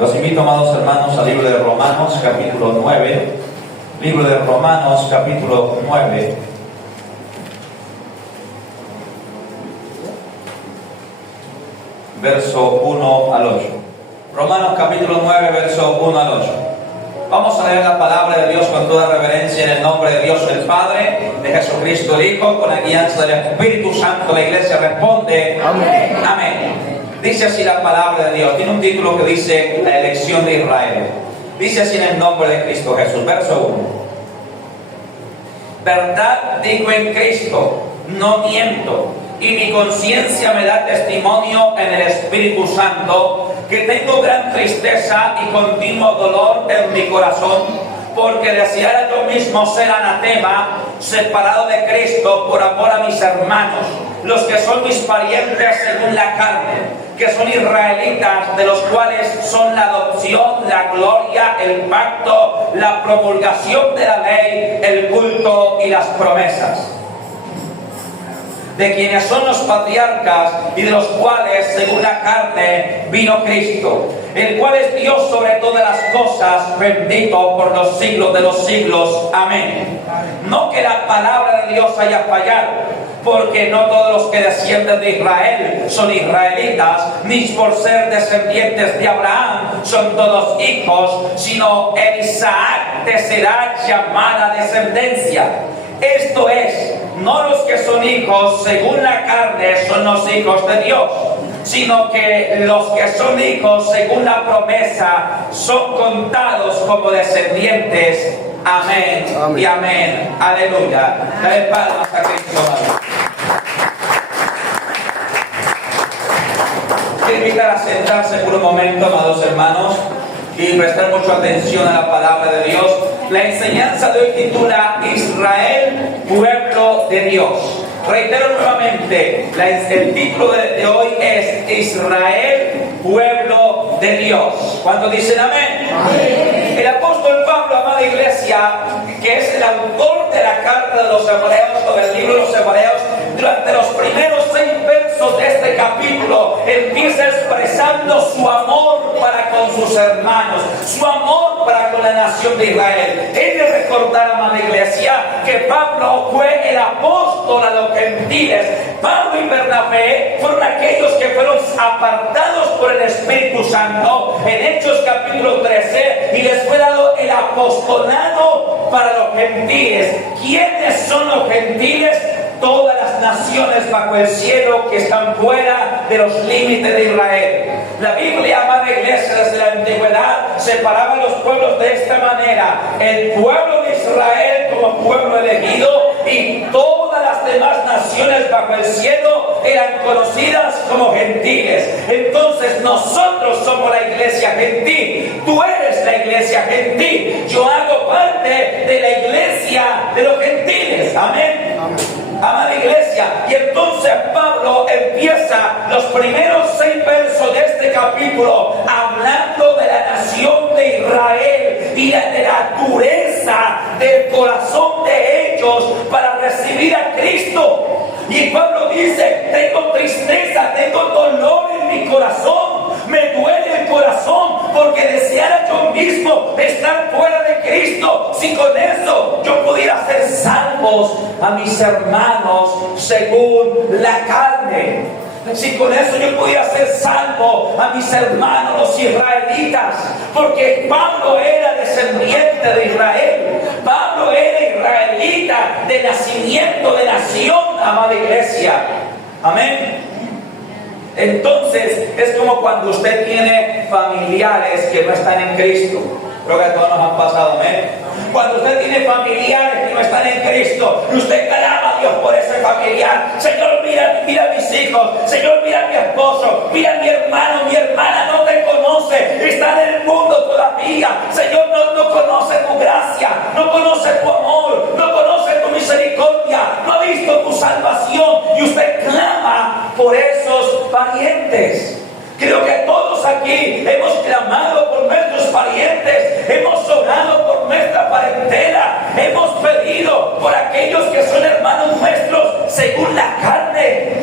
Los invito, amados hermanos, al libro de Romanos, capítulo 9. Libro de Romanos, capítulo 9. Verso 1 al 8. Romanos, capítulo 9, verso 1 al 8. Vamos a leer la palabra de Dios con toda reverencia en el nombre de Dios el Padre, de Jesucristo el Hijo, con la guianza del Espíritu Santo. La iglesia responde: amén. Amén. Dice así la palabra de Dios. Tiene un título que dice La elección de Israel. Dice así en el nombre de Cristo Jesús. Verso 1. Verdad digo en Cristo, no miento, y mi conciencia me da testimonio en el Espíritu Santo, que tengo gran tristeza y continuo dolor en mi corazón, porque deseara yo mismo ser anatema, separado de Cristo por amor a mis hermanos, los que son mis parientes según la carne, que son israelitas, de los cuales son la adopción, la gloria, el pacto, la promulgación de la ley, el culto y las promesas, de quienes son los patriarcas y de los cuales, según la carne, vino Cristo, el cual es Dios sobre todas las cosas, bendito por los siglos de los siglos. Amén. No que la palabra de Dios haya fallado, porque no todos los que descienden de Israel son israelitas, ni por ser descendientes de Abraham son todos hijos, sino en Isaac te será llamada descendencia. Esto es, no los que son hijos según la carne son los hijos de Dios, sino que los que son hijos según la promesa son contados como descendientes. Amén, amén. Y amén. Aleluya. Dale palmas a Cristo. Quiero invitar a sentarse por un momento, amados hermanos, y prestar mucha atención a la palabra de Dios. La enseñanza de hoy titula Israel, pueblo de Dios. Reitero nuevamente, el título de hoy es Israel, pueblo de Dios. ¿Cuántos dicen amén? Amén. El apóstol Pablo, amada iglesia, que es el autor de la carta de los Hebreos, o del libro de los Hebreos, durante los primeros 6 versos de este capítulo, empieza expresando su amor para con sus hermanos, su amor para con la nación de Israel. He de recordar, amada iglesia, que Pablo fue el apóstol a los gentiles. Pablo y Bernabé fueron aquellos que fueron apartados por el Espíritu Santo en Hechos capítulo 13, y les fue dado el apostolado para los gentiles. ¿Quiénes son los gentiles? Todas las naciones bajo el cielo que están fuera de los límites de Israel. La Biblia, amada iglesia, desde la antigüedad separaba a los pueblos de esta manera: el pueblo de Israel como pueblo elegido, y todas las demás naciones bajo el cielo eran conocidas como gentiles. Entonces nosotros somos la iglesia gentil. Tú eres la iglesia gentil. Yo hago parte de la iglesia de los gentiles. Amén. Amada iglesia, y entonces Pablo empieza los primeros 6 versos de este capítulo hablando de la nación de Israel y de la dureza del corazón de ellos para recibir a Cristo. Y Pablo dice: tengo tristeza, tengo dolor en mi corazón, me duele el corazón, porque deseara yo mismo estar fuera de Cristo, si con eso yo pudiera ser salvos a mis hermanos según la carne. Si con eso yo pudiera ser salvo a mis hermanos los israelitas, porque Pablo era descendiente de Israel, Pablo era israelita de nacimiento, de nación, amada iglesia. Amén. Entonces es como cuando usted tiene familiares que no están en Cristo. Creo que a todos nos han pasado, amén. Cuando usted tiene familiares que no están en Cristo, y usted clama a Dios por ese familiar: Señor, mira a mis hijos, Señor, mira a mi esposo, mira a mi hermano, mi hermana no te conoce, está en el mundo todavía, Señor, no conoce tu gracia, no conoce tu amor, no conoce tu misericordia, no ha visto tu salvación, y usted clama por esos parientes. Creo que todos aquí hemos clamado por nuestros parientes, hemos orado por nuestra parentela, hemos pedido por aquellos que son hermanos nuestros según la carne.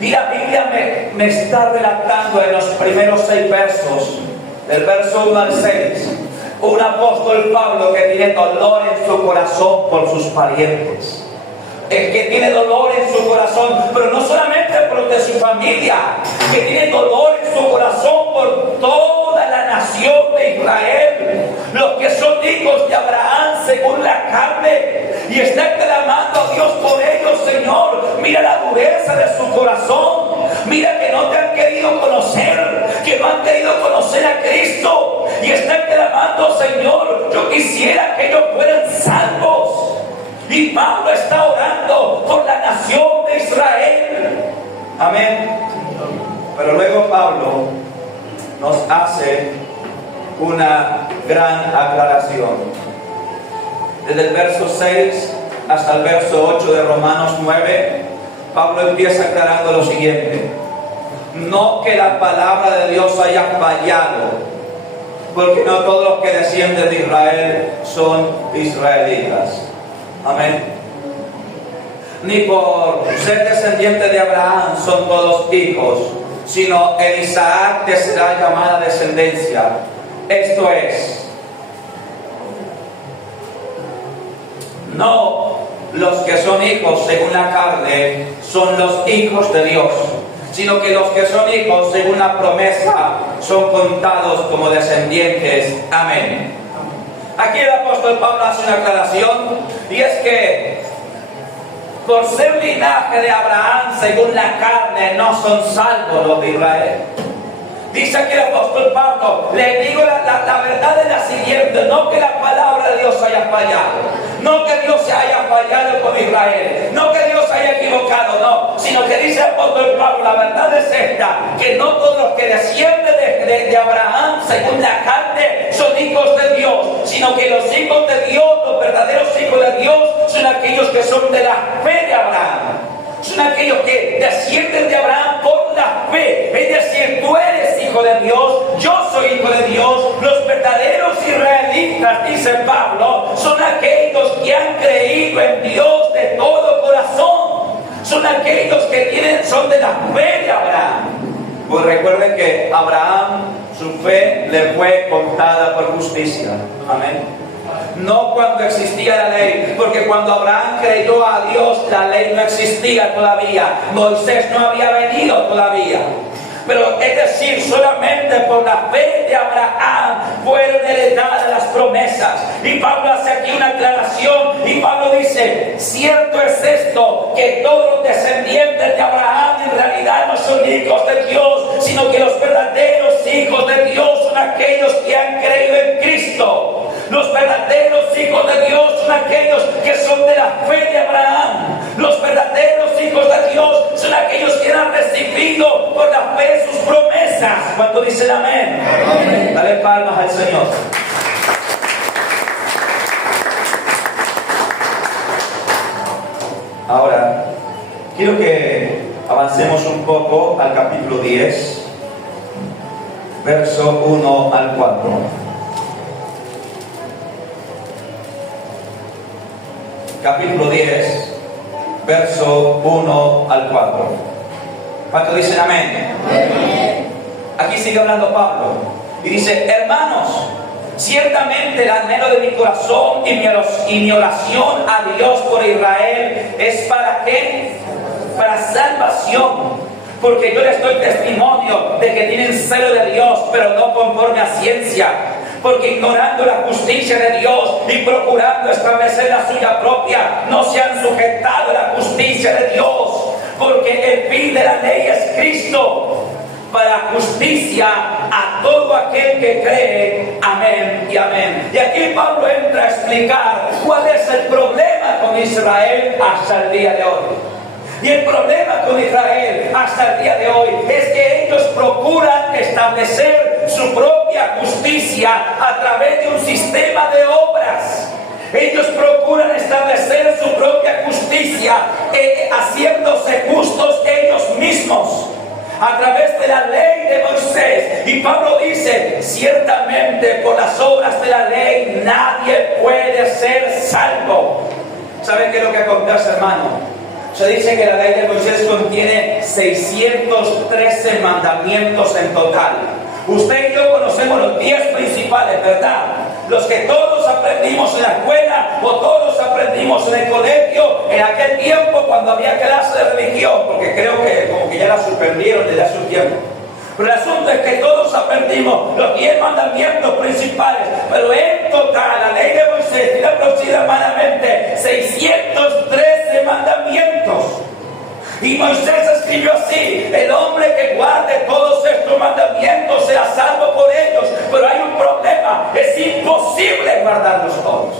Y la Biblia me está relatando en los primeros 6 versos del verso 1 al 6, un apóstol Pablo que tiene dolor en su corazón por sus parientes. El que tiene dolor en su corazón, pero no solamente por los de su familia, que tiene dolor en su corazón por toda la nación de Israel, los que son hijos de Abraham según la carne, y está clamando a Dios por ellos. Señor, mira la dureza de su corazón, mira que no te han querido conocer, que no han querido conocer a Cristo, y están clamando: Señor, yo quisiera que ellos fueran salvos. Y Pablo está orando por la nación de Israel. Amén. Pero luego Pablo nos hace una gran aclaración. Desde el verso 6 hasta el verso 8 de Romanos 9, Pablo empieza aclarando lo siguiente: no que la palabra de Dios haya fallado, porque no todos los que descienden de Israel son israelitas. Amén. Ni por ser descendiente de Abraham son todos hijos, sino en Isaac te será llamada descendencia. Esto es, no los que son hijos según la carne son los hijos de Dios, sino que los que son hijos según la promesa son contados como descendientes. Amén. Aquí el apóstol Pablo hace una aclaración, y es que por ser linaje de Abraham según la carne no son salvos los de Israel. Dice aquí el apóstol Pablo: le digo la verdad es la siguiente, no que la palabra de Dios haya fallado, no que Dios se haya fallado con Israel, no que Dios haya equivocado, no, sino que dice el apóstol Pablo: la verdad es esta, que no todos los que descienden de Abraham según la carne son hijos de Dios, sino que los hijos de Dios, los verdaderos hijos de Dios, son aquellos que son de la fe de Abraham. Son aquellos que descienden de Abraham por la fe. Es decir, tú eres hijo de Dios, yo soy hijo de Dios. Los verdaderos israelitas, dice Pablo, son aquellos que han creído en Dios de todo corazón. Son aquellos que son de la fe de Abraham. Pues recuerden que Abraham, su fe le fue contada por justicia. Amén. No cuando existía la ley, porque cuando Abraham creyó a Dios, la ley no existía todavía, Moisés no había venido todavía. Pero es decir, solamente por la fe de Abraham fueron heredadas las promesas. Y Pablo hace aquí una aclaración, y Pablo dice: cierto es esto, que todos los descendientes de Abraham en realidad no son hijos de Dios, sino que los verdaderos hijos de Dios son aquellos que han creído en Cristo. Los verdaderos hijos de Dios son aquellos que son de la fe de Abraham. Los verdaderos hijos de Dios son aquellos que han recibido por la fe sus promesas. ¿Cuánto dicen amén? Amén. Dale palmas al Señor. Ahora, quiero que avancemos un poco al capítulo 10, verso 1 al 4. Capítulo 10, verso 1 al 4. ¿Cuántos dicen amén? Amén. Aquí sigue hablando Pablo y dice: hermanos, ciertamente el anhelo de mi corazón y mi oración a Dios por Israel es ¿para qué? Para salvación, porque yo les doy testimonio de que tienen celo de Dios, pero no conforme a ciencia. Porque ignorando la justicia de Dios y procurando establecer la suya propia, no se han sujetado a la justicia de Dios. Porque el fin de la ley es Cristo, para justicia a todo aquel que cree. Amén y amén. Y aquí Pablo entra a explicar cuál es el problema con Israel hasta el día de hoy. Y el problema con Israel hasta el día de hoy es que ellos procuran establecer su propia justicia a través de un sistema de obras. Ellos procuran establecer su propia justicia haciéndose justos ellos mismos a través de la ley de Moisés. Y Pablo dice: ciertamente por las obras de la ley nadie puede ser salvo. ¿Saben qué es lo que acontece, hermano? Se dice que la ley de Moisés contiene 613 mandamientos en total. Usted y yo conocemos los 10 principales, ¿verdad? Los que todos aprendimos en la escuela o todos aprendimos en el colegio en aquel tiempo cuando había clase de religión, porque creo que como que ya la suspendieron desde hace un tiempo. Pero el asunto es que todos aprendimos los 10 mandamientos principales, pero en total la ley de Moisés tiene aproximadamente 613 mandamientos. Y Moisés escribió así: el hombre que guarde todos estos mandamientos será salvo por ellos. Pero hay un problema: es imposible guardarlos todos.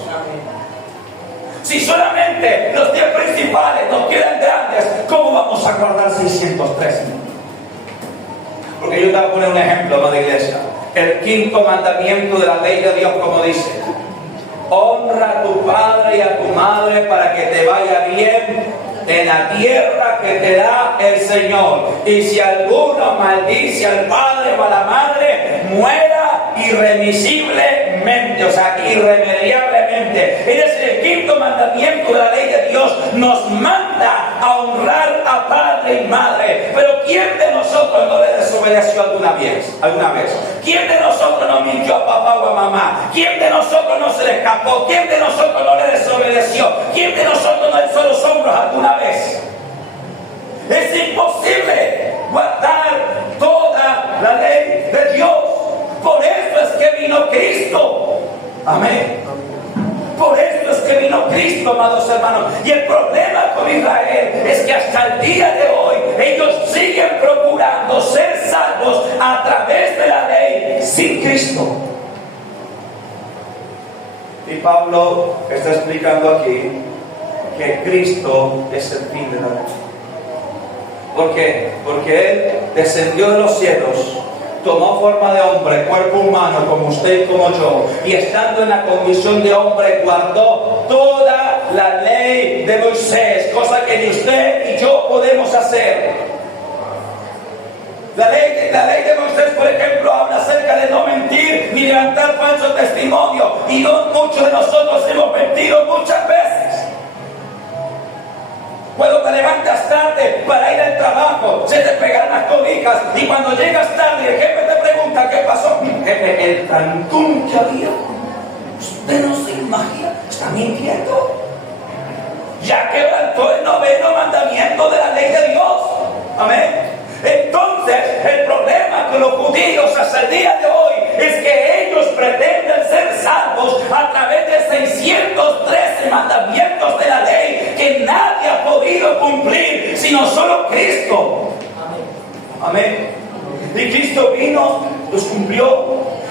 Si solamente los 10 principales nos quedan grandes, ¿cómo vamos a guardar 613? Porque yo te voy a poner un ejemplo, amada iglesia. El 5.º mandamiento de la ley de Dios, como dice: honra a tu padre y a tu madre para que te vaya bien en la tierra que te da el Señor. Y si alguno maldice al padre o a la madre, muera irremisiblemente, o sea, irremediablemente. Es el 5.º mandamiento de la ley de Dios. Nos manda a honrar a padre y madre. Pero ¿quién de nosotros no le desobedeció alguna vez? ¿Quién de nosotros no mintió a papá o a mamá? ¿Quién de nosotros no se le escapó? ¿Quién de nosotros no le desobedeció? ¿Quién de nosotros no alzó los hombros alguna vez? Es imposible guardar toda la ley de Dios. Por eso es que vino Cristo. Amén. Por eso es que vino Cristo, amados hermanos. Y el problema con Israel es que hasta el día de hoy ellos siguen procurando ser salvos a través de la ley sin Cristo. Y Pablo está explicando aquí que Cristo es el fin de la ley. ¿Por qué? Porque Él descendió de los cielos, tomó forma de hombre, cuerpo humano como usted y como yo, y estando en la condición de hombre guardó toda la ley de Moisés, cosa que ni usted y yo podemos hacer. La ley de Moisés, por ejemplo, habla acerca de no mentir ni levantar falso testimonio, y muchos de nosotros hemos mentido muchas veces. Cuando te levantas tarde para ir al trabajo, se te pegan las cobijas, y cuando llegas tarde el jefe te pregunta: ¿qué pasó? Jefe, el trancón que había, usted no se imagina, está mintiendo. Ya quebrantó el 9.º mandamiento de la ley de Dios. Amén. Entonces, el problema con los judíos hasta el día de hoy es que ellos pretenden ser salvos a través de 613 mandamientos de la ley que nadie ha podido cumplir, sino solo Cristo. Amén. Y Cristo vino, los cumplió,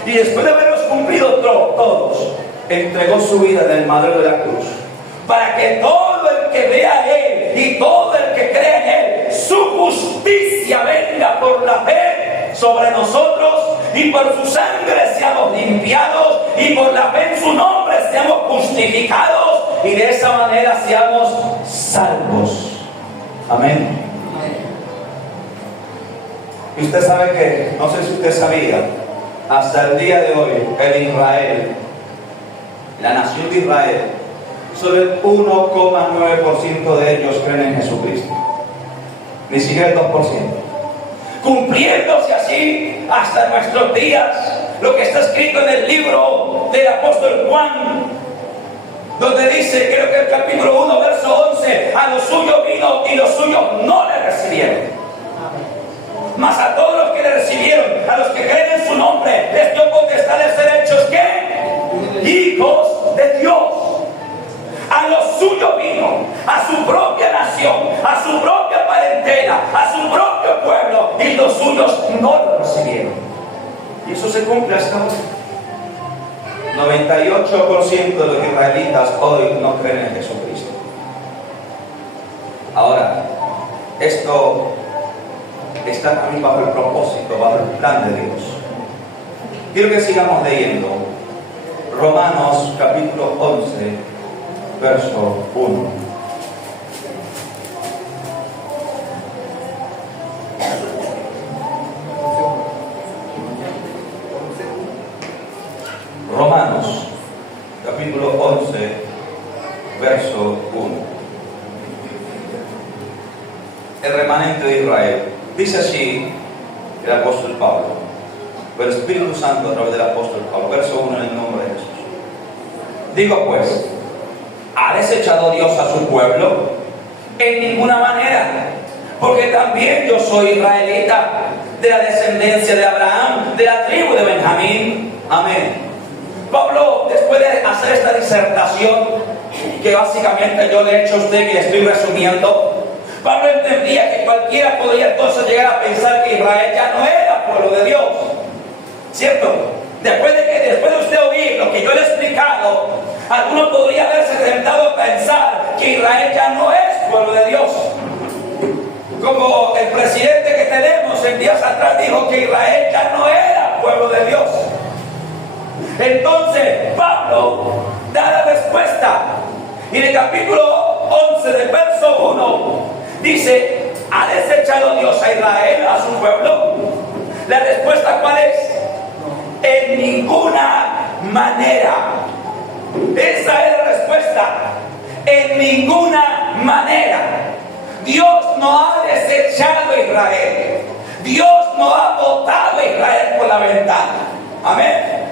y después de haberlos cumplido todos, entregó su vida en el madero de la cruz, para que todo el que vea a Él y todo el que crea en Él, su justicia venga por la fe sobre nosotros, y por su sangre seamos limpiados, y por la fe en su nombre seamos justificados, y de esa manera seamos salvos. Amén. Y usted sabe que, no sé si usted sabía, hasta el día de hoy, en Israel, la nación de Israel, solo el 1,9% de ellos creen en Jesucristo. Ni siquiera el 2%. Cumpliéndose así hasta nuestros días lo que está escrito en el libro del apóstol Juan, donde dice, creo que el capítulo 1, verso 11: a los suyos vino y los suyos no le recibieron. Mas a todos los que le recibieron, a los que creen en su nombre, les dio potestad de ser hechos, ¿qué? Hijos de Dios. A los suyos vino, a su propia nación, a su propia parentela, a su propio pueblo, y los suyos no lo recibieron. Y eso se cumple hasta hoy. 98% de los israelitas hoy no creen en Jesucristo. Ahora, esto está también bajo el propósito, bajo el plan de Dios. Quiero que sigamos leyendo Romanos capítulo 11, verso 1. Romanos capítulo 11, verso 1. El remanente de Israel. Dice así el apóstol Pablo: pero el Espíritu Santo a través del apóstol Pablo. Verso 1 en el nombre de Jesús. Digo pues, ¿ha desechado Dios a su pueblo? En ninguna manera, porque también yo soy israelita, de la descendencia de Abraham, de la tribu de Benjamín. Amén. Pablo, después de hacer esta disertación, que básicamente yo le he hecho a usted y le estoy resumiendo, Pablo entendía que cualquiera podría entonces llegar a pensar que Israel ya no era pueblo de Dios, ¿cierto? Después de usted oír lo que yo le he explicado, alguno podría haberse tentado a pensar que Israel ya no es pueblo de Dios. Como el presidente que tenemos en días atrás dijo que Israel ya no era pueblo de Dios. Entonces Pablo da la respuesta. Y en el capítulo 11 del verso 1 dice: ¿ha desechado Dios a Israel, a su pueblo? La respuesta, ¿cuál es? En ninguna manera. Esa es la respuesta. En ninguna manera. Dios no ha desechado a Israel. Dios no ha botado a Israel por la ventana. Amén.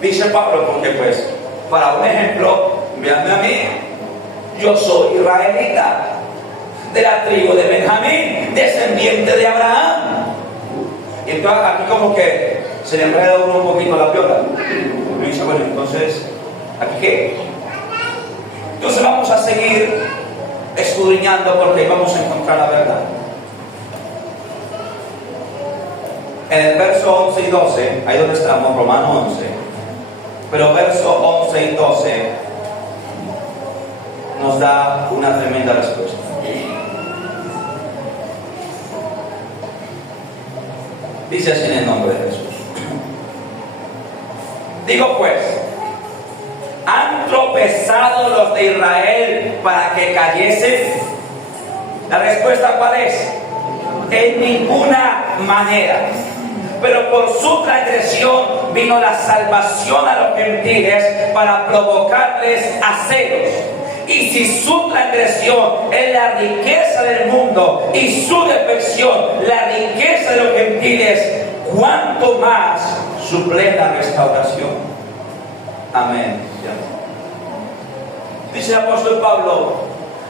Dice Pablo, porque pues, para un ejemplo, véanme a mí, yo soy israelita, de la tribu de Benjamín, descendiente de Abraham. Y entonces aquí como que se le enreda uno un poquito la piola. Y dice, bueno, entonces, ¿aquí qué? Entonces vamos a seguir escudriñando porque vamos a encontrar la verdad. En el verso 11 y 12, ahí donde estamos, Romanos 11, pero verso 11 y 12 nos da una tremenda respuesta. Dice así en el nombre de Jesús. Digo pues, ¿han tropezado los de Israel para que cayesen? La respuesta, ¿cuál es? En ninguna manera. Pero por su transgresión vino la salvación a los gentiles para provocarles a celos. Y si su transgresión es la riqueza del mundo y su defección la riqueza de los gentiles, ¿cuánto más su plena restauración? Amén. Dice el apóstol Pablo: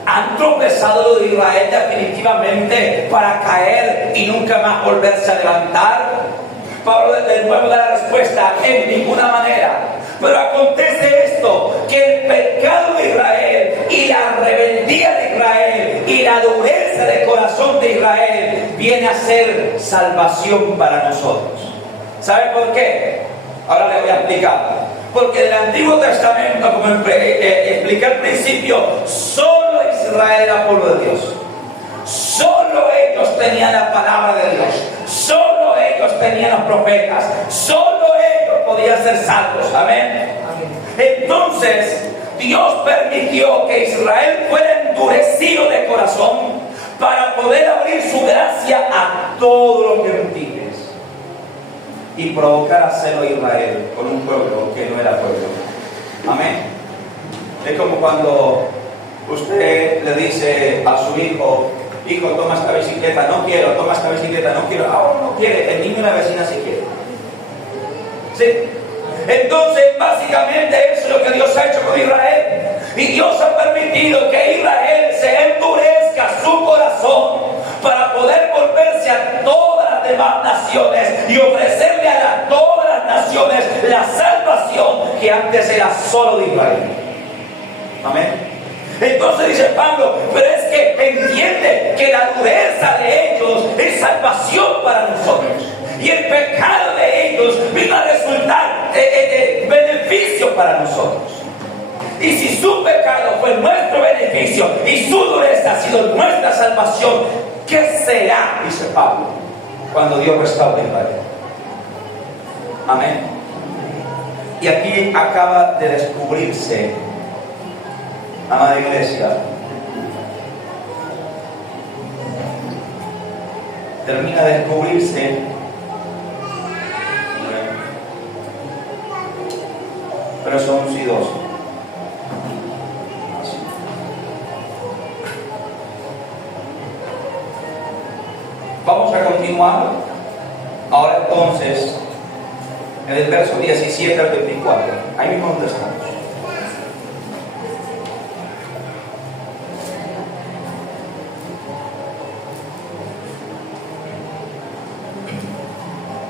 ¿han tropezado los de Israel definitivamente para caer y nunca más volverse a levantar? Pablo de nuevo da la respuesta: en ninguna manera. Pero acontece esto, que el pecado de Israel y la rebeldía de Israel y la dureza de corazón de Israel viene a ser salvación para nosotros. ¿Sabe por qué? Ahora le voy a explicar. Porque en el Antiguo Testamento, como expliqué al principio, solo Israel era pueblo de Dios. Solo ellos tenían la palabra de Dios. Solo ellos tenían los profetas. Solo ellos podían ser salvos. Amén. Entonces, Dios permitió que Israel fuera endurecido de corazón para poder abrir su gracia a todos los gentiles y provocar a celo a Israel con un pueblo que no era pueblo. Amén. Es como cuando usted le dice a su hijo: hijo, toma esta bicicleta. No quiero. Toma esta bicicleta. No quiero. Ahora no quiere. El niño y la vecina sí quiere. ¿Sí? Entonces, básicamente eso es lo que Dios ha hecho con Israel. Y Dios ha permitido que Israel se endurezca su corazón para poder volverse a todas las demás naciones y ofrecerle a todas las naciones la salvación que antes era solo de Israel. Amén. Entonces dice Pablo: pero es que entiende que la dureza de ellos es salvación para nosotros. Y el pecado de ellos vino a resultar beneficio para nosotros. Y si su pecado fue nuestro beneficio y su dureza ha sido nuestra salvación, ¿qué será? Dice Pablo, cuando Dios restaure Israel. Amén. Y aquí acaba de descubrirse, amada iglesia, termina de descubrirse versos 11 y 12. Vamos a continuar. Ahora entonces en el verso 17 al 24. Ahí mismo donde estamos.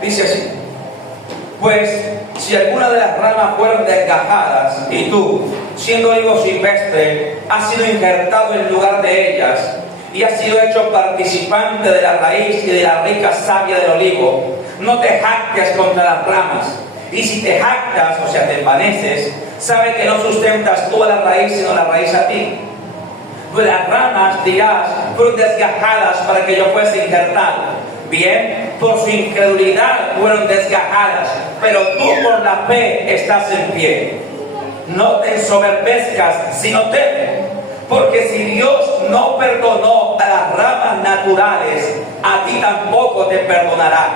Dice así: pues si alguna de las ramas fueron desgajadas y tú, siendo olivo silvestre, has sido injertado en lugar de ellas y has sido hecho participante de la raíz y de la rica savia del olivo, no te jactes contra las ramas. Y si te jactas, o sea, te envaneces, sabe que no sustentas tú a la raíz, sino la raíz a ti. Pues las ramas, dirás, fueron desgajadas para que yo fuese injertado. Bien, por su incredulidad fueron desgajadas, pero tú por la fe estás en pie. No te ensoberbezcas, sino teme, porque si Dios no perdonó a las ramas naturales, a ti tampoco te perdonará.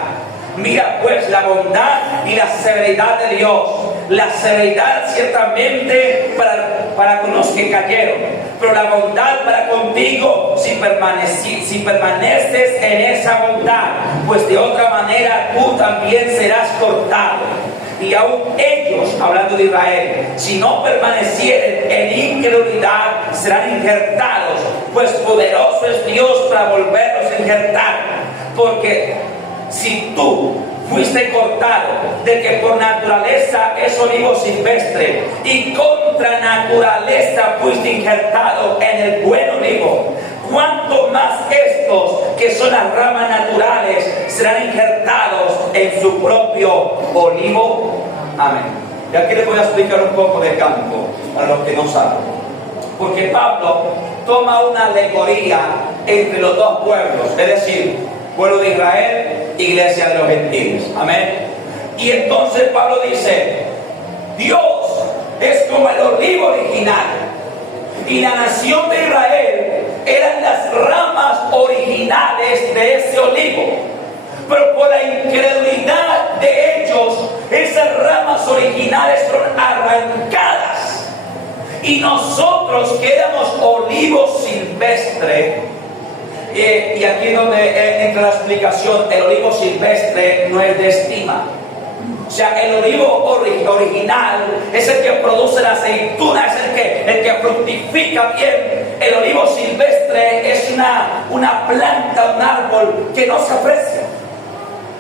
Mira pues la bondad y la severidad de Dios. La severidad ciertamente para con los que cayeron, pero la bondad para contigo si permaneces en esa bondad, pues de otra manera tú también serás cortado. Y aún ellos, hablando de Israel, si no permanecieren en incredulidad, serán injertados, pues poderoso es Dios para volverlos a injertar. Porque si tú fuiste cortado, de que por naturaleza es olivo silvestre, y contra naturaleza fuiste injertado en el buen olivo, cuánto más estos, que son las ramas naturales, serán injertados en su propio olivo. Amén. Y aquí les voy a explicar un poco de campo, para los que no saben. Porque Pablo toma una alegoría entre los dos pueblos, es decir, pueblo de Israel, iglesia de los gentiles. Amén. Y entonces Pablo dice: Dios es como el olivo original, y la nación de Israel eran las ramas originales de ese olivo. Pero por la incredulidad de ellos, esas ramas originales fueron arrancadas. Y nosotros que éramos olivo silvestre, y aquí es donde entra la explicación, el olivo silvestre no es de estima. O sea, el olivo original es el que produce la aceituna, es el que fructifica bien. El olivo silvestre es una planta, un árbol que no se aprecia,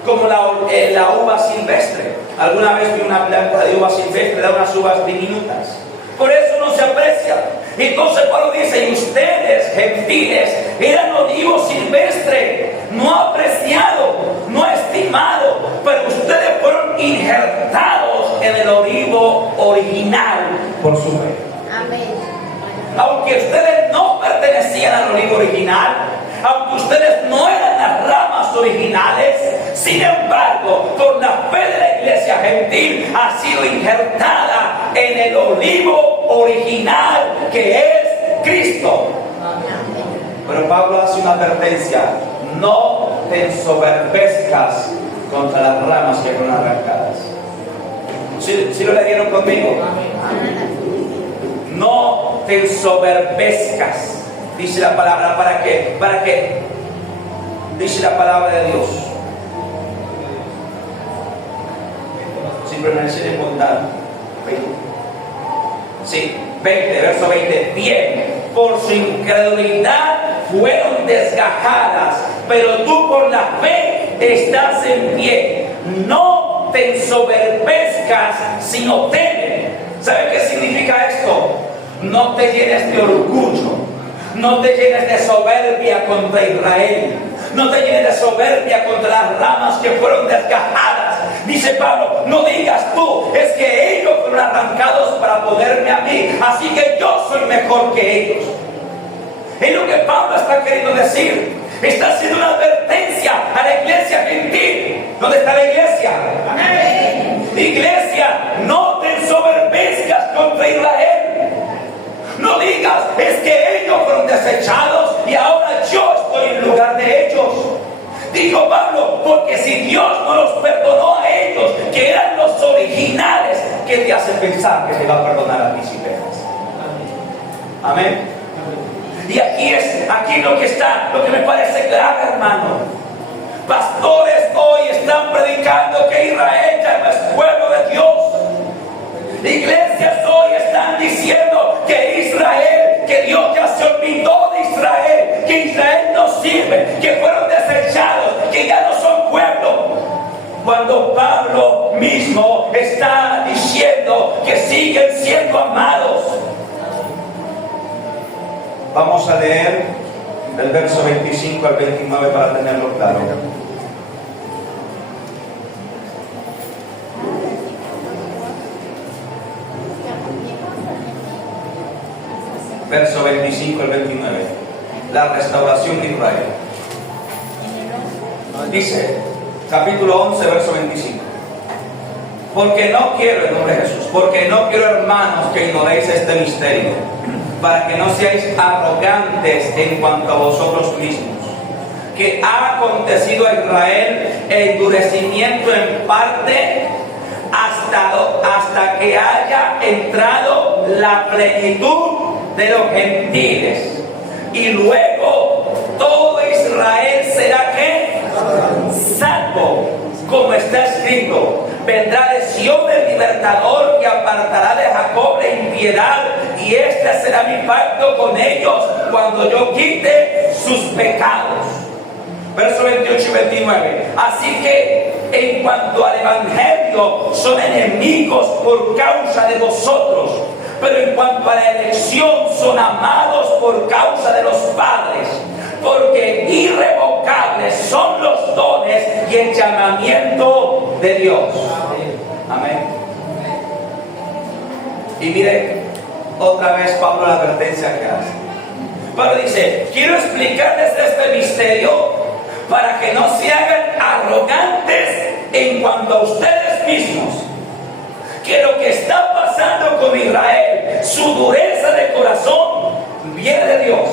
como la uva silvestre. Alguna vez vi una planta de uva silvestre, da unas uvas diminutas. Por eso no se aprecia. Entonces Pablo dice: y ustedes, gentiles, eran olivo silvestre, no apreciado, no estimado, pero ustedes fueron injertados en el olivo original por su fe. Amén. Aunque ustedes no pertenecían al olivo original, aunque ustedes no eran las ramas originales, sin embargo, por la fe de la iglesia gentil, ha sido injertada en el olivo original que es Cristo. Pero Pablo hace una advertencia: no te ensoberbezcas contra las ramas que fueron arrancadas. ¿Sí lo leyeron conmigo? No te ensoberbezcas, dice la palabra. ¿Para qué? Dice la palabra de Dios: sin permanecer en bondad. 20, verso 20. Bien, por su incredulidad fueron desgajadas, pero tú por la fe estás en pie. No te ensoberbezcas, sino teme. ¿Sabe qué significa esto? No te llenes de orgullo, no te llenes de soberbia contra Israel, no te llenes de soberbia contra las ramas que fueron desgajadas. Dice Pablo: no digas tú, es que ellos fueron arrancados para ponerme a mí, así que yo soy mejor que ellos. Es lo que Pablo está queriendo decir. Está haciendo una advertencia a la iglesia gentil. ¿Dónde está la iglesia? Amén. Iglesia, no te ensoberbezcas contra Israel. No digas: es que ellos fueron desechados y ahora yo estoy en lugar de ellos. Dijo Pablo: porque si Dios no los perdonó a ellos, que eran los originales, ¿qué te hace pensar que te va a perdonar a ti si pecas? Amén. Y aquí lo que me parece grave, hermano. Pastores hoy están predicando que Israel ya no es pueblo Iglesias hoy están diciendo que Israel, que Dios ya se olvidó de Israel, que Israel no sirve, que fueron desechados, que ya no son pueblo. Cuando Pablo mismo está diciendo que siguen siendo amados. Vamos a leer el verso 25 al 29 para tenerlo claro. Verso 25 al 29. La restauración de Israel. Dice, capítulo 11, verso 25. Porque no quiero, en nombre de Jesús, porque no quiero, hermanos, que ignoréis este misterio, para que no seáis arrogantes en cuanto a vosotros mismos, que ha acontecido a Israel el endurecimiento en parte hasta que haya entrado la plenitud de los gentiles, y luego todo Israel será ¿qué? Salvo, como está escrito: vendrá de Sión el libertador, que apartará de Jacob la impiedad, y este será mi pacto con ellos cuando yo quite sus pecados. Verso 28 y 29. Así que en cuanto al evangelio, son enemigos por causa de vosotros, pero en cuanto a la elección, son amados por causa de los padres, porque irrevocables son los dones y el llamamiento de Dios. Amén. Y mire otra vez Pablo la advertencia que hace. Pablo dice: quiero explicarles este misterio para que no se hagan arrogantes en cuanto a ustedes mismos, que lo que está pasando con Israel, su dureza de corazón, viene de Dios.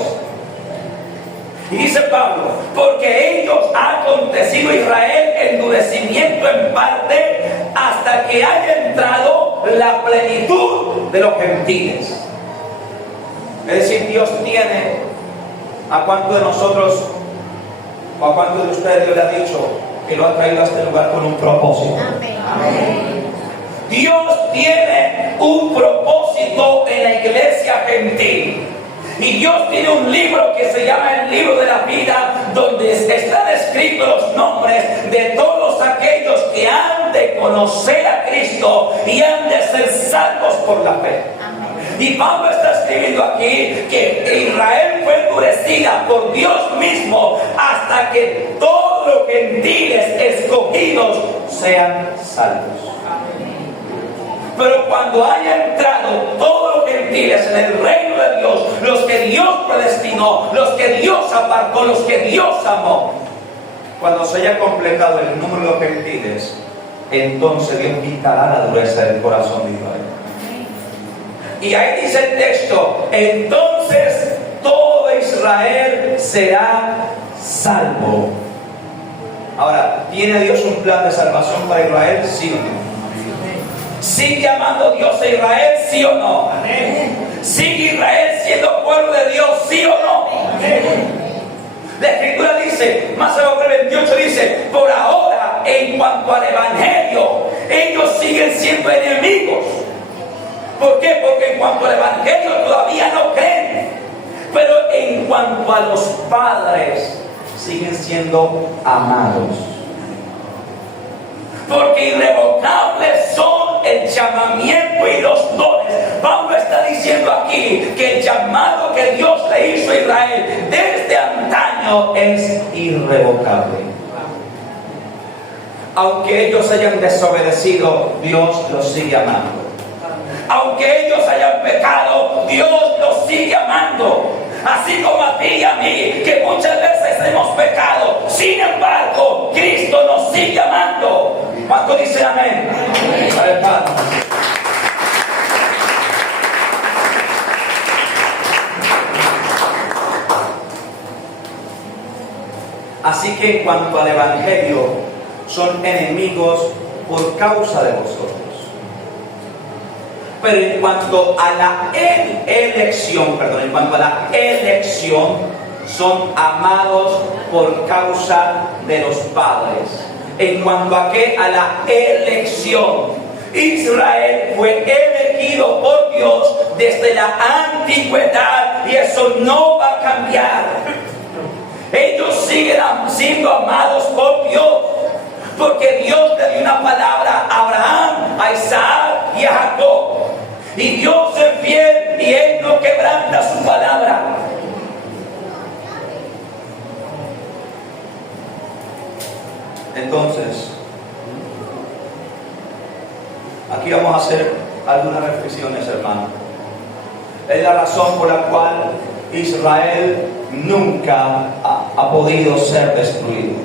Y dice Pablo: porque ellos ha acontecido a Israel endurecimiento en parte hasta que haya entrado la plenitud de los gentiles. Es decir, Dios tiene a cuánto de nosotros o a cuánto de ustedes Dios le ha dicho que lo ha traído a este lugar con un propósito. Amén. Dios tiene un propósito en la iglesia gentil. Y Dios tiene un libro que se llama el libro de la vida, donde están escritos los nombres de todos aquellos que han de conocer a Cristo y han de ser salvos por la fe. Y Pablo está escribiendo aquí que Israel fue endurecida por Dios mismo hasta que todos los gentiles escogidos sean salvos. Pero cuando haya entrado todos los gentiles en el reino de Dios, los que Dios predestinó, los que Dios apartó, los que Dios amó, cuando se haya completado el número de los gentiles, entonces Dios quitará la dureza del corazón de Israel. Y ahí dice el texto: entonces todo Israel será salvo. Ahora, ¿tiene Dios un plan de salvación para Israel? Sí o no. ¿Sigue amando Dios a Israel? ¿Sí o no? ¿Sigue Israel siendo pueblo de Dios? ¿Sí o no? La Escritura dice, más abajo el 28 dice: por ahora, en cuanto al evangelio, ellos siguen siendo enemigos. ¿Por qué? Porque en cuanto al evangelio todavía no creen, pero en cuanto a los padres siguen siendo amados. Porque irrevocables son el llamamiento y los dones. Pablo está diciendo aquí que el llamado que Dios le hizo a Israel desde antaño es irrevocable. Aunque ellos hayan desobedecido, Dios los sigue amando. Aunque ellos hayan pecado, Dios los sigue amando. Así como a ti y a mí, que muchas veces hemos pecado, sin embargo, Cristo nos sigue amando. ¿Cuánto dicen amén? A ver, Padre. Así que en cuanto al evangelio, son enemigos por causa de vosotros. Pero en cuanto a la elección, son amados por causa de los padres. En cuanto a la elección, Israel fue elegido por Dios desde la antigüedad y eso no va a cambiar. Ellos siguen siendo amados por Dios, porque Dios le dio una palabra a Abraham, a Isaac y a Jacob. Y Dios es fiel y Él no quebranta su palabra. Entonces, aquí vamos a hacer algunas reflexiones, hermano. Es la razón por la cual Israel nunca ha podido ser destruido.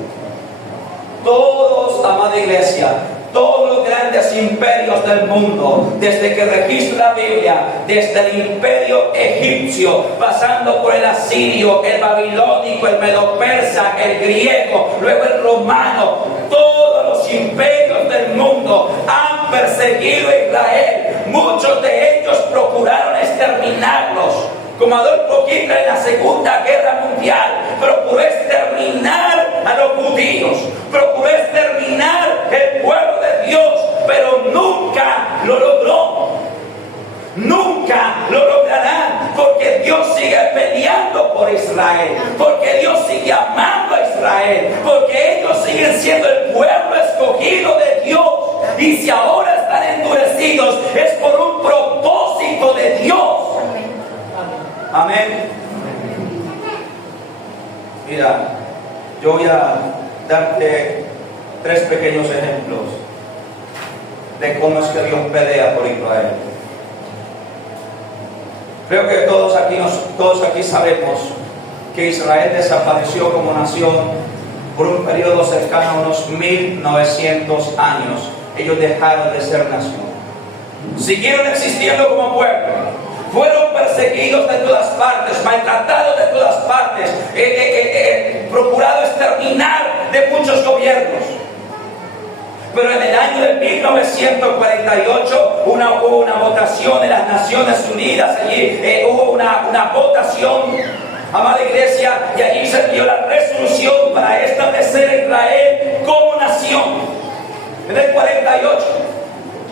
Todos, amada iglesia, todos los grandes imperios del mundo, desde que registra la Biblia, desde el imperio egipcio, pasando por el asirio, el babilónico, el medo-persa, el griego, luego el romano, todos los imperios del mundo han perseguido a Israel. Muchos de ellos procuraron exterminarlos, como Adolfo Hitler en la Segunda Guerra Mundial procuró exterminar a los judíos, procuró exterminar el pueblo de Dios, pero nunca lo logró. Nunca lo lograrán, porque Dios sigue peleando por Israel, porque Dios sigue amando a Israel, porque ellos siguen siendo el pueblo escogido de Dios. Y si ahora están endurecidos, es por un propósito de Dios. Amén. Mira, yo voy a darte 3 pequeños ejemplos de cómo es que Dios pelea por Israel. Creo que todos aquí sabemos que Israel desapareció como nación por un periodo cercano a unos 1900 años. Ellos dejaron de ser nación. Siguieron existiendo como pueblo. Fueron perseguidos de todas partes, maltratados de todas partes, procurado exterminar de muchos gobiernos. Pero en el año de 1948 hubo una votación en las Naciones Unidas. Allí hubo una votación, amada iglesia, y allí se dio la resolución para establecer a Israel como nación. En el 48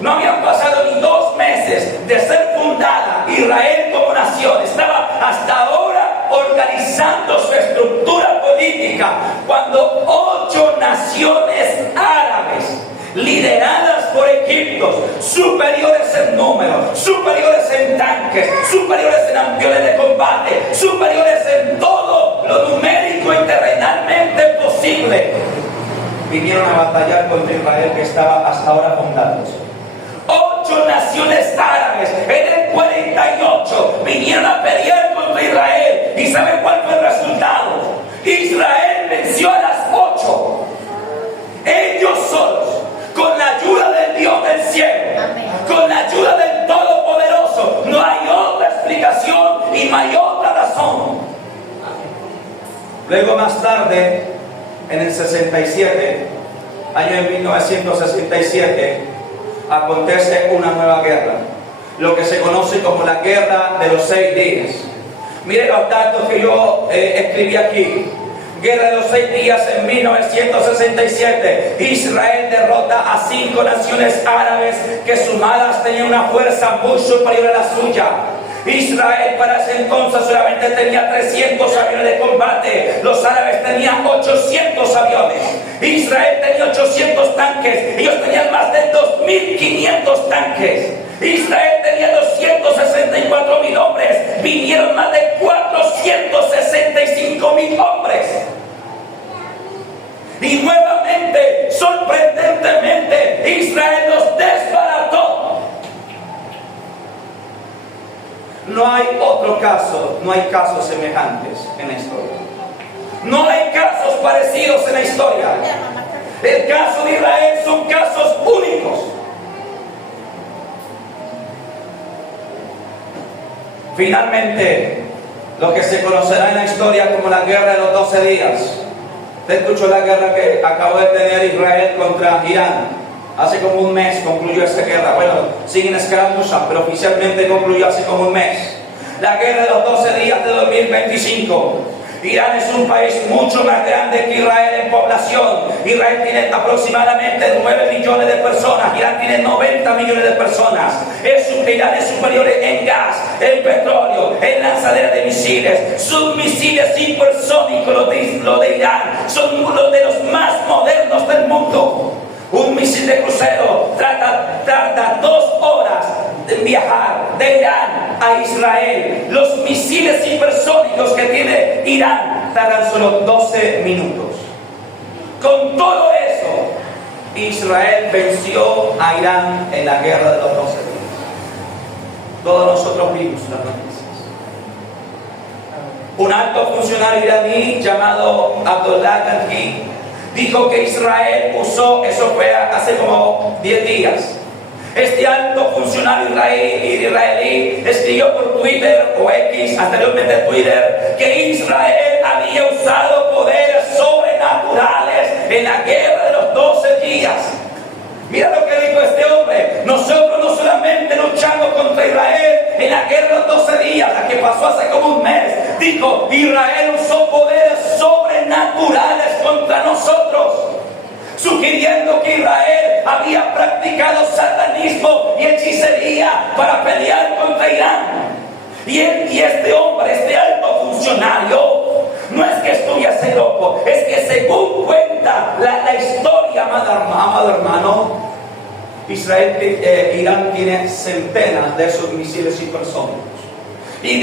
no habían pasado ni 2 meses de ser fundada Israel como nación. Estaba hasta ahora organizando su estructura política cuando 8 naciones árabes, lideradas por Egipto, superiores en número, superiores en tanques, superiores en aviones de combate, superiores en todo lo numérico y terrenalmente posible, vinieron a batallar contra Israel, que estaba hasta ahora fundándose. 8 naciones árabes en el 48 vinieron a pelear contra Israel. ¿Y saben cuál fue el resultado? Israel venció a las 8. Ellos solos, con la ayuda del Dios del cielo, con la ayuda del Todopoderoso. No hay otra explicación y no hay otra razón. Luego, más tarde, en el 67, año de 1967, acontece una nueva guerra, lo que se conoce como la Guerra de los 6 días. Miren los datos que yo escribí aquí. Guerra de los 6 días en 1967. Israel derrota a 5 naciones árabes que sumadas tenían una fuerza muy superior a la suya. Israel para ese entonces solamente tenía 300 aviones de combate. Los árabes tenían 800 aviones. Israel tenía 800 tanques. Ellos tenían más de 2.500 tanques. Israel tenía 264.000 hombres. Vinieron más de 465.000 hombres. Y nuevamente, sorprendentemente, Israel los desbarató. No hay otro caso, no hay casos semejantes en la historia. No hay casos parecidos en la historia. El caso de Israel son casos únicos. Finalmente, lo que se conocerá en la historia como la Guerra de los 12 días. Usted escuchó la guerra que acabó de tener Israel contra Irán. Hace como un mes concluyó esa guerra. Bueno, siguen escaramuzas, pero oficialmente concluyó hace como un mes. La guerra de los 12 días de 2025. Irán es un país mucho más grande que Israel en población. Israel tiene aproximadamente 9 millones de personas. Irán tiene 90 millones de personas. Irán es superior en gas, en petróleo, en lanzadera de misiles. Sus misiles hipersónicos, los de Irán, son uno de los más modernos del mundo. Un misil de crucero tarda 2 horas en viajar de Irán a Israel. Los misiles hipersónicos que tiene Irán tardan solo 12 minutos. Con todo eso, Israel venció a Irán en la guerra de los 12 días. Todos nosotros vimos las noticias. Un alto funcionario iraní llamado Abdullah Gandhi dijo que Israel usó, eso fue hace como 10 días. Este alto funcionario israelí escribió por Twitter o X, anteriormente Twitter, que Israel había usado poderes sobrenaturales en la guerra de los 12 días. Mira lo que dijo este hombre. Nosotros no solamente luchamos contra Israel en la guerra de los 12 días, la que pasó hace como un mes. Dijo, Israel usó poderes sobrenaturales contra nosotros, sugiriendo que Israel había practicado satanismo y hechicería para pelear contra Irán. Y este hombre, este alto funcionario, no es que estuviese loco, es que según cuenta la historia, amado hermano, Irán tiene centenas de esos misiles hipersónicos. Y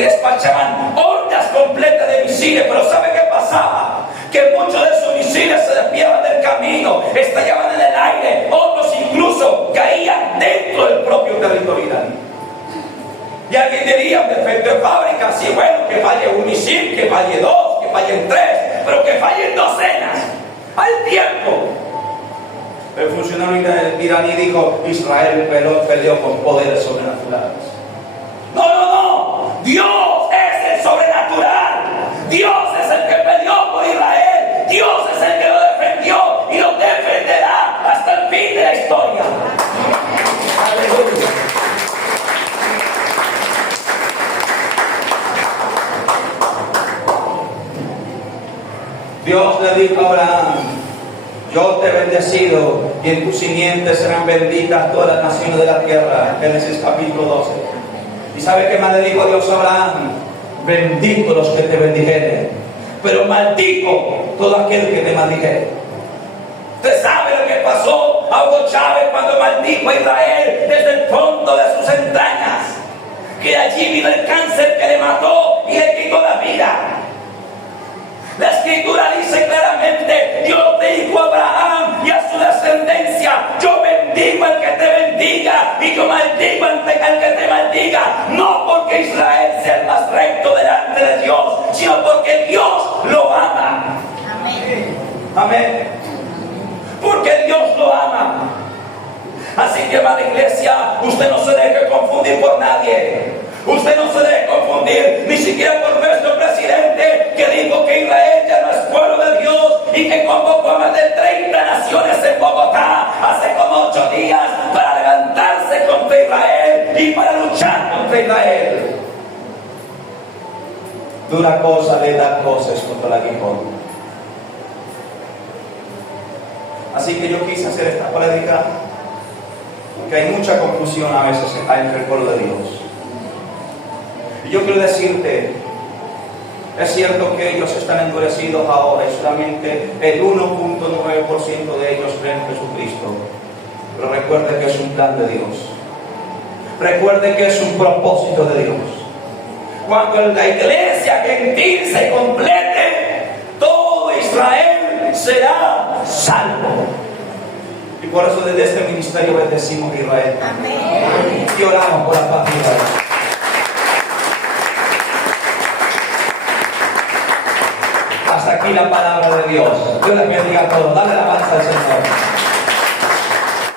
despachaban hordas completas de misiles, pero ¿sabe qué pasaba? Que muchos de esos misiles se desviaban del camino, estallaban en el aire, otros incluso caían dentro del propio territorio iraní. Y alguien diría, un defecto de fábrica, sí, bueno, que falle un misil, que falle 2, que fallen 3, pero que fallen docenas, al tiempo. El funcionario iraní dijo, Israel peleó con poderes sobrenaturales. No, Dios es el sobrenatural. Dios es el que peleó por Israel. Dios es el que lo defendió y lo defenderá hasta el fin de la historia. Aleluya. Dios le dijo a Abraham, yo te he bendecido y en tus simientes serán benditas todas las naciones de la tierra. Génesis capítulo 12. ¿Y sabe qué más le dijo Dios a Abraham? Bendito los que te bendijeren, pero maldigo todo aquel que te maldijere. Usted sabe lo que pasó a Hugo Chávez cuando maldijo a Israel desde el fondo de sus entrañas, que allí vino el cáncer que le mató y le quitó la vida. La escritura dice claramente, Dios le dijo a Abraham y a su descendencia, yo bendigo al que te bendiga y yo maldigo al que te maldiga, no porque Israel sea el más recto delante de Dios, sino porque Dios lo ama. Amén. Amén. Porque Dios lo ama. Así que, amada iglesia, usted no se deje confundir por nadie. Usted no se deje confundir ni siquiera por nuestro presidente, que dijo que Israel ya no es pueblo de Dios y que convocó a más de 30 naciones en Bogotá hace como 8 días para levantarse contra Israel y para luchar contra Israel. Dura cosa de dar cosas contra la aguijón. Así que yo quise hacer esta prédica porque hay mucha confusión a veces entre el pueblo de Dios. Y yo quiero decirte, es cierto que ellos están endurecidos ahora y solamente el 1.9% de ellos creen en Jesucristo. Pero recuerde que es un plan de Dios. Recuerde que es un propósito de Dios. Cuando la iglesia gentil se complete, todo Israel será salvo. Y por eso desde este ministerio bendecimos a Israel. Amén. Y oramos por la paz de Israel. Hasta aquí la palabra de Dios. Dios les bendiga a todos. Dale la alabanza al Señor.